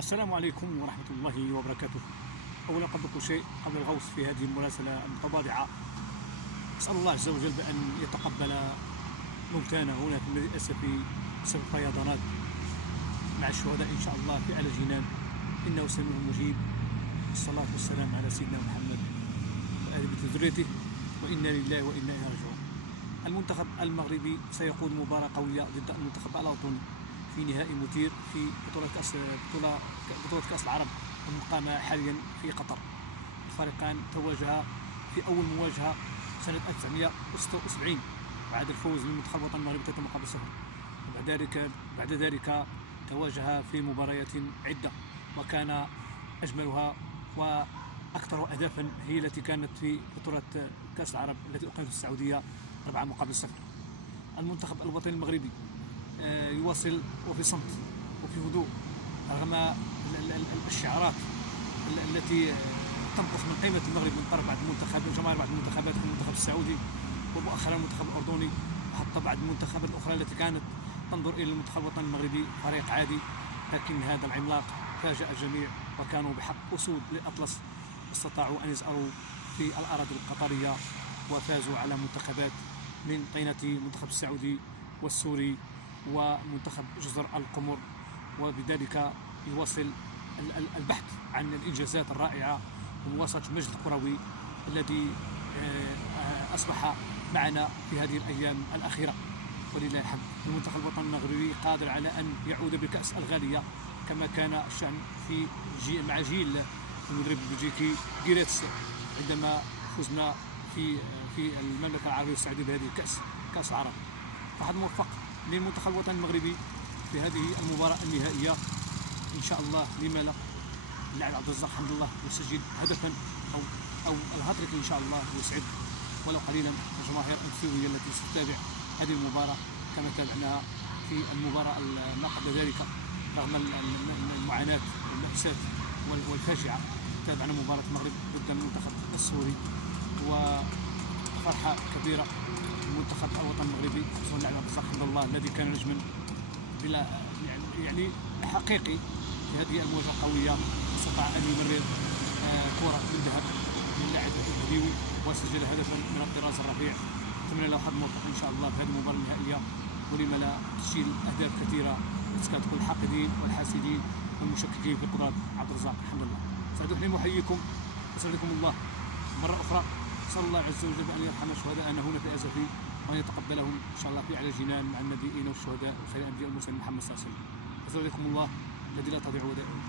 السلام عليكم ورحمة الله وبركاته. أولا قبل كل شيء، قبل الغوص في هذه المراسلة المتواضعة، أسأل الله عز وجل بأن يتقبل موتانا هنا في المدينة الأسفي بسبب فيضانات مع الشهداء إن شاء الله في أعلى الجنان، إنه سميع مجيب. الصلاة والسلام على سيدنا محمد وآل بيت ذريته، وإنا لله وإنا إليه راجعون. المنتخب المغربي سيقود مباراة قوية ضد المنتخب الأردني في نهائي مثير في بطولة كأس العرب المقامة حاليا في قطر. الفريقان تواجها في أول مواجهة سنة 1976 بعد الفوز بالمنتخب الوطني المغربي 3 مقابل 0. بعد ذلك تواجها في مباريات عدة، وكان أجملها وأكثر أهدافا هي التي كانت في بطولة كأس العرب التي أقيمت في السعودية 4 مقابل 0. المنتخب الوطني المغربي يواصل وفي صمت وفي هدوء رغم الشعارات التي تنقص من قيمة المغرب من طرف بعض المنتخبات، جماهير بعض المنتخبات المنتخب السعودي ومؤخرا المنتخب الأردني، وحتى بعض المنتخبات الأخرى التي كانت تنظر إلى المنتخب الوطني المغربي فريق عادي. لكن هذا العملاق فاجأ الجميع، وكانوا بحق أسود للأطلس، استطاعوا أن يزأروا في الأراضي القطرية وفازوا على منتخبات من طينة المنتخب السعودي والسوري ومنتخب جزر القمر. وبذلك يواصل البحث عن الإنجازات الرائعة ومواصلة المجد الكروي الذي أصبح معنا في هذه الأيام الأخيرة ولله الحمد. المنتخب الوطني المغربي قادر على أن يعود بالكأس الغالية كما كان الشأن مع جيل المدرب البلجيكي جيريتس عندما فزنا في المملكة العربية السعودية بهذه كأس العرب. فحظ موفق للمنتخب الوطني المغربي في هذه المباراة النهائية إن شاء الله. لما لا؟ اللاعب عبد الرزاق حمد الله يسجل هدفا أو الهاتريك إن شاء الله، يسعد ولو قليلا الجماهير الأمثيوية التي ستتابع هذه المباراة كما تابعناها في المباراة ما قبل ذلك. رغم المعاناة والمأساة والفاجعة، تابعنا مباراة المغرب ضد المنتخب السوري، وفرحة كبيرة المنتخب الوطني المغربي خصوصا اللاعب عبد الرزاق حمد الله الذي كان نجما بلا يعني حقيقي في هذه المواجهة القوية. استطاع أن يمرر كرة من ذهب من اللاعب الهديوي وسجل هدفا من الطراز الرفيع. أتمنى له حظ موفق إن شاء الله في هذه المباراة النهائية، ولما لا تسجيل أهداف كثيرة تسكت الحاقدين والحاسدين والمشككين في قدرات عبد الرزاق حمد الله. سأدعو أحييكم وأسعدكم الله مرة أخرى. أسأل الله عز وجل أن يرحم شهداءنا هنا في أسفي وأن يتقبلهم إن شاء الله في أعلى الجنان مع النبيين والشهداء وخير الأنبياء والمرسلين محمد صلى الله عليه وسلم. أسألكم الله الذي لا تضيع ودائعه.